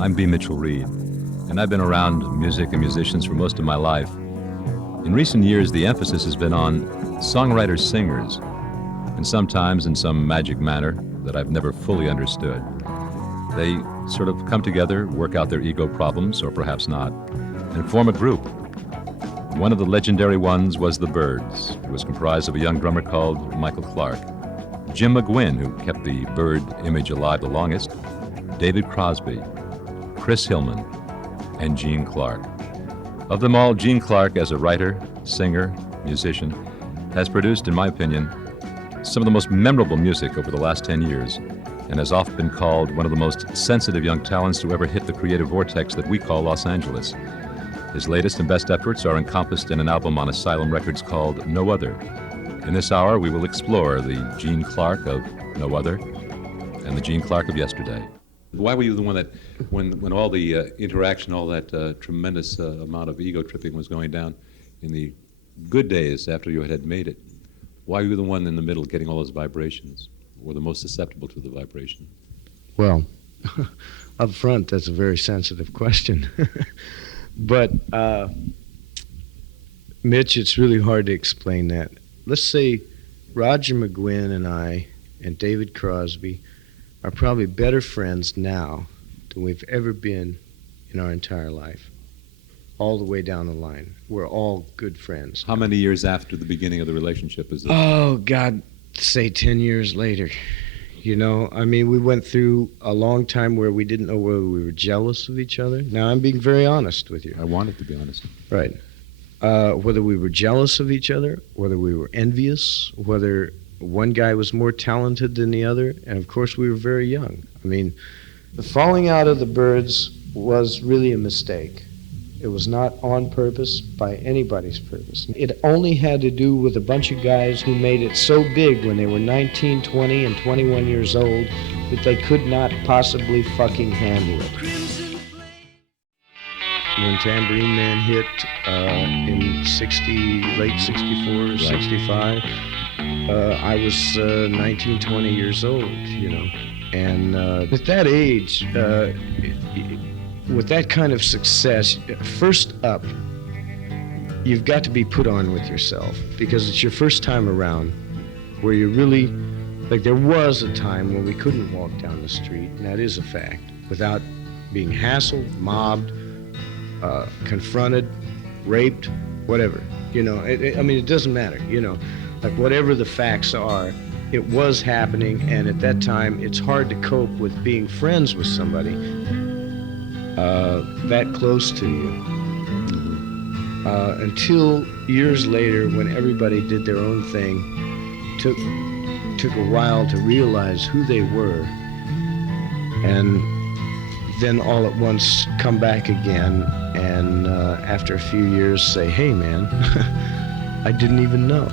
I'm B. Mitchell Reed, and I've been around music and musicians for most of my life. In recent years, the emphasis has been on songwriters-singers, and sometimes in some magic manner that I've never fully understood. They sort of come together, work out their ego problems, or perhaps not, and form a group. One of the legendary ones was the Byrds. It was comprised of a young drummer called Michael Clark, Jim McGuinn, who kept the Byrd image alive the longest, David Crosby, Chris Hillman, and Gene Clark. Of them all, Gene Clark, as a writer, singer, musician, has produced, in my opinion, some of the most memorable music over the last 10 years, and has often been called one of the most sensitive young talents to ever hit the creative vortex that we call Los Angeles. His latest and best efforts are encompassed in an album on Asylum Records called No Other. In this hour, we will explore the Gene Clark of No Other and the Gene Clark of yesterday. Why were you the one that, when all the interaction, all that tremendous amount of ego tripping was going down in the good days after you had made it, why were you the one in the middle getting all those vibrations, or the most susceptible to the vibration? Well, up front, that's a very sensitive question. But, Mitch, it's really hard to explain that. Let's say Roger McGuinn and I and David Crosby are probably better friends now than we've ever been in our entire life, all the way down the line. We're all good friends. How many years after the beginning of the relationship is it? Oh, God, say 10 years later. You know, I mean, we went through a long time where we didn't know whether we were jealous of each other. Now, I'm being very honest with you. I wanted to be honest. Right. Whether we were jealous of each other, whether we were envious, whether one guy was more talented than the other, and of course we were very young. I mean, the falling out of the Byrds was really a mistake. It was not on purpose by anybody's purpose. It only had to do with a bunch of guys who made it so big when they were 19, 20, and 21 years old that they could not possibly fucking handle it. When Tambourine Man hit in late 64 or 65, I was 19, 20 years old, you know. And at that age, with that kind of success, first up, you've got to be put on with yourself, because it's your first time around where you really, like, there was a time when we couldn't walk down the street, and that is a fact, without being hassled, mobbed, confronted, raped, whatever. You know, I mean, it doesn't matter, you know. Like, whatever the facts are, it was happening, and at that time, it's hard to cope with being friends with somebody that close to you. Until years later, when everybody did their own thing, took a while to realize who they were, and then all at once come back again, and after a few years say, hey man, I didn't even know.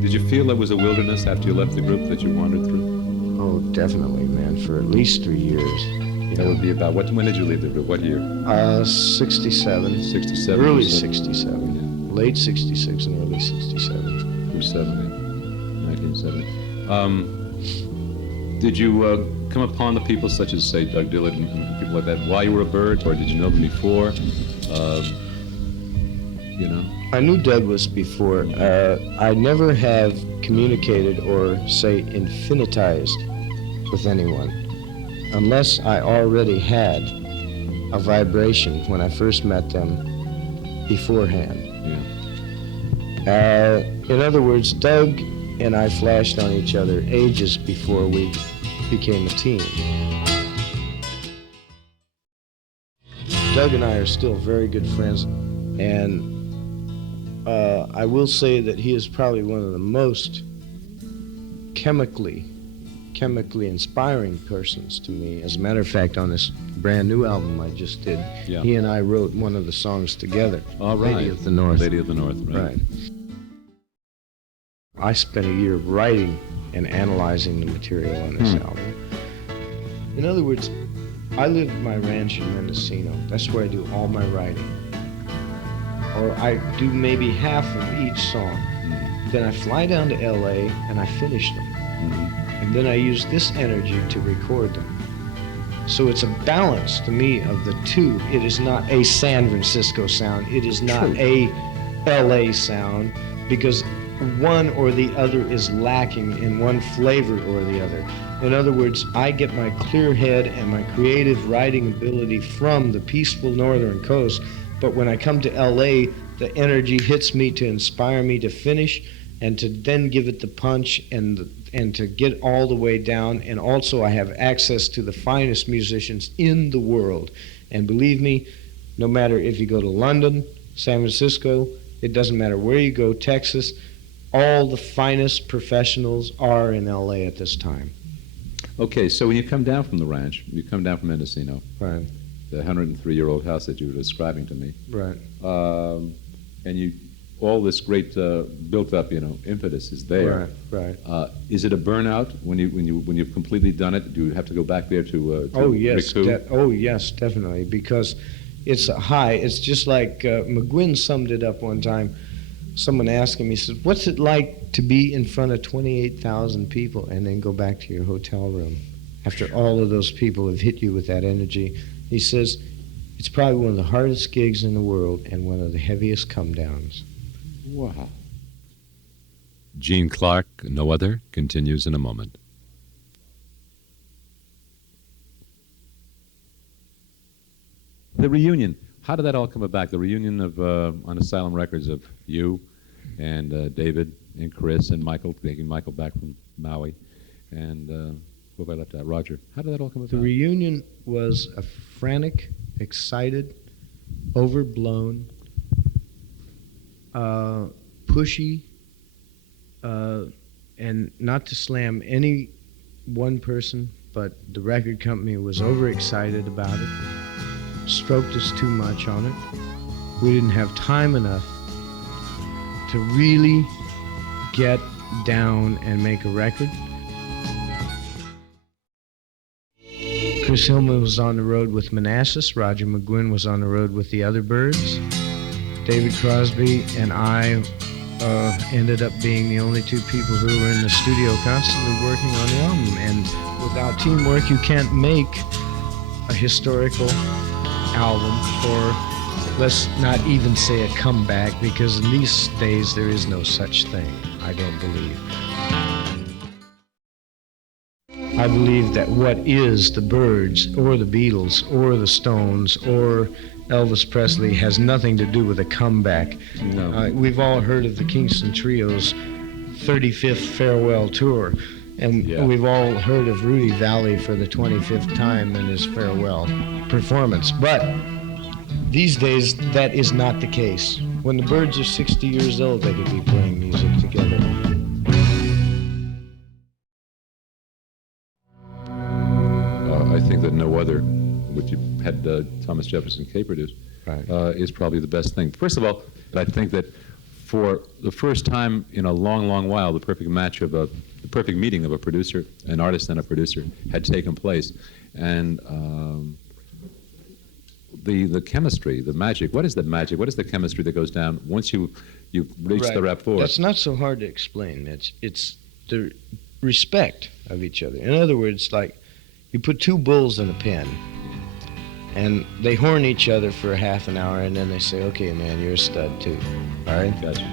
Did you feel it was a wilderness after you left the group that you wandered through? Oh, definitely, man, for at least 3 years. That would be about, when did you leave the group? What year? 67. 67? Early 67. Yeah. Late 66 and early 67. From 70, 1970. Did you come upon the people such as, say, Doug Dillard and people like that while you were a Byrd, or did you know them before? You know? I knew Douglas before. I never have communicated or, say, infinitized with anyone unless I already had a vibration when I first met them beforehand. Yeah. In other words, Doug and I flashed on each other ages before we became a team. Doug and I are still very good friends, and I will say that he is probably one of the most chemically inspiring persons to me. As a matter of fact, on this brand new album I just did, yeah, he and I wrote one of the songs together. All right. Lady of the North. Lady of the North, right. I spent a year writing and analyzing the material on this album. In other words, I live at my ranch in Mendocino. That's where I do all my writing. Or I do maybe half of each song. Then I fly down to LA and I finish them. and then I use this energy to record them. So it's a balance to me of the two. It is not a San Francisco sound. It is not a LA sound, because one or the other is lacking in one flavor or the other. In other words, I get my clear head and my creative writing ability from the peaceful northern coast, but when I come to LA, the energy hits me to inspire me to finish and to then give it the punch and to get all the way down. And also I have access to the finest musicians in the world. And believe me, no matter if you go to London, San Francisco, it doesn't matter where you go, Texas, all the finest professionals are in LA at this time. Okay, so when you come down from the ranch, you come down from Mendocino, Right, the 103-year-old house that you were describing to me, right. and you, all this great built-up, impetus is there. Right. Is it a burnout when you've completely done it? Do you have to go back there to Oh yes, recoup? yes, definitely, because it's a high. It's just like McGuinn summed it up one time. Someone asked him, he said, "What's it like to be in front of 28,000 people and then go back to your hotel room after all of those people have hit you with that energy?" He says, "It's probably one of the hardest gigs in the world and one of the heaviest come-downs." Wow. Gene Clark, No Other, continues in a moment. The reunion, how did that all come about? The reunion of on Asylum Records of you and David and Chris and Michael, taking Michael back from Maui, and who have I left out? Roger. How did that all come about? The reunion was a frantic, excited, overblown, pushy, and not to slam any one person, but the record company was overexcited about it, stroked us too much on it. We didn't have time enough to really get down and make a record. Chris Hillman was on the road with Manassas. Roger McGuinn was on the road with the other Byrds. David Crosby and I ended up being the only two people who were in the studio constantly working on the album. And without teamwork, you can't make a historical album, or let's not even say a comeback, because in these days there is no such thing, I don't believe. I believe that what is the Byrds or the Beatles or the Stones or Elvis Presley has nothing to do with a comeback. No. We've all heard of the Kingston Trio's 35th farewell tour, and we've all heard of Rudy Valley for the 25th time in his farewell performance. But these days, that is not the case. When the Byrds are 60 years old, they could be playing music together. I think that No Other, which you had Thomas Jefferson Kay produce, Right. is probably the best thing. First of all, I think that for the first time in a long, long while, the perfect meeting of a producer, an artist and a producer, had taken place, and the chemistry, the magic. What is the magic? What is the chemistry that goes down once you reach the rapport? That's not so hard to explain. It's the respect of each other. In other words, like you put two bulls in a pen, and they horn each other for a half an hour, and then they say, "Okay, man, you're a stud too." All right? Gotcha.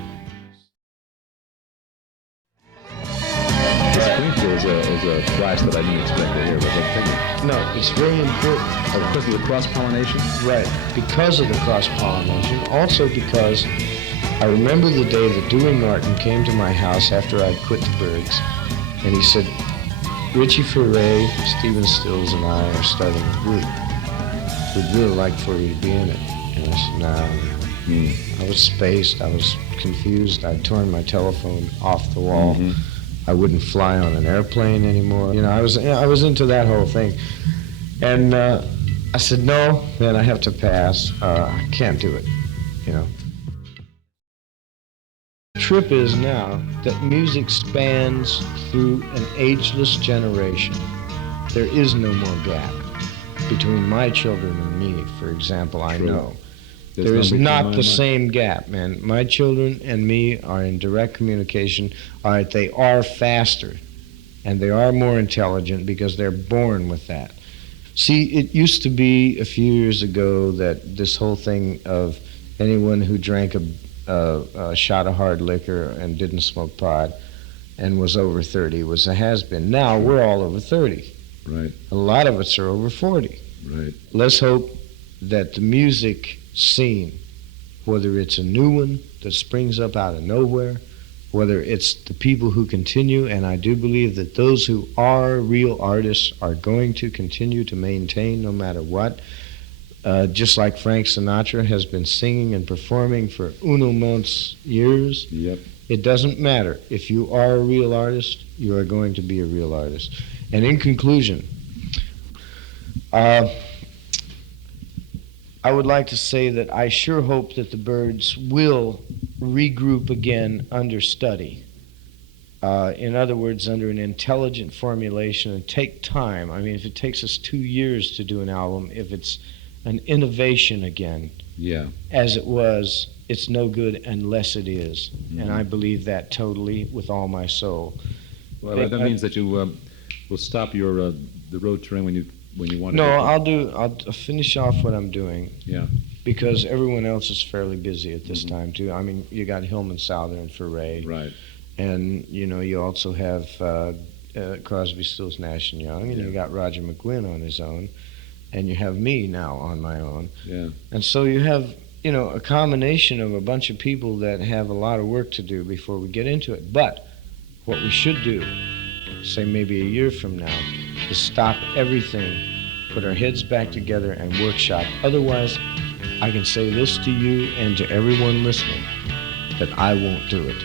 Springfield is a flash that I didn't expect to hear, but I think No, it's very important. because of the cross-pollination? Right, because of the cross-pollination. Also because I remember the day that Dewey Martin came to my house after I'd quit the Byrds, and he said, "Richie Furay, Stephen Stills, and I are starting a group. We'd really like for you to be in it." And I said, "No." I was spaced. I was confused. I'd torn my telephone off the wall. I wouldn't fly on an airplane anymore. I was into that whole thing. And I said, "No, man, I have to pass. I can't do it." The trip is now that music spans through an ageless generation. There is no more gap between my children and me, for example. I know. There is not the same gap, man. My children and me are in direct communication. All right, they are faster and they are more intelligent because they're born with that. See, it used to be a few years ago that this whole thing of anyone who drank a shot of hard liquor and didn't smoke pot and was over 30 was a has-been. Now we're all over 30. Right. A lot of us are over 40. Right. Let's hope that the music scene, whether it's a new one that springs up out of nowhere, whether it's the people who continue, and I do believe that those who are real artists are going to continue to maintain no matter what. Just like Frank Sinatra has been singing and performing for uno months years. Yep. It doesn't matter. If you are a real artist, you are going to be a real artist. And in conclusion, I would like to say that I sure hope that the Byrds will regroup again under study. In other words, under an intelligent formulation, and take time. I mean, if it takes us 2 years to do an album, if it's an innovation again, Yeah. as it was, it's no good unless it is. Mm-hmm. And I believe that totally with all my soul. Well, that means that you will stop your the road train when you want to. No, I'll finish off what I'm doing. Yeah. Because everyone else is fairly busy at this time too. I mean, you got Hillman Souther and Foray, Right. and you also have Crosby, Stills, Nash and Young, and you got Roger McGuinn on his own, and you have me now on my own. Yeah. And so you have a combination of a bunch of people that have a lot of work to do before we get into it. But what we should do, say maybe a year from now, is stop everything, put our heads back together and workshop. Otherwise, I can say this to you and to everyone listening, that I won't do it.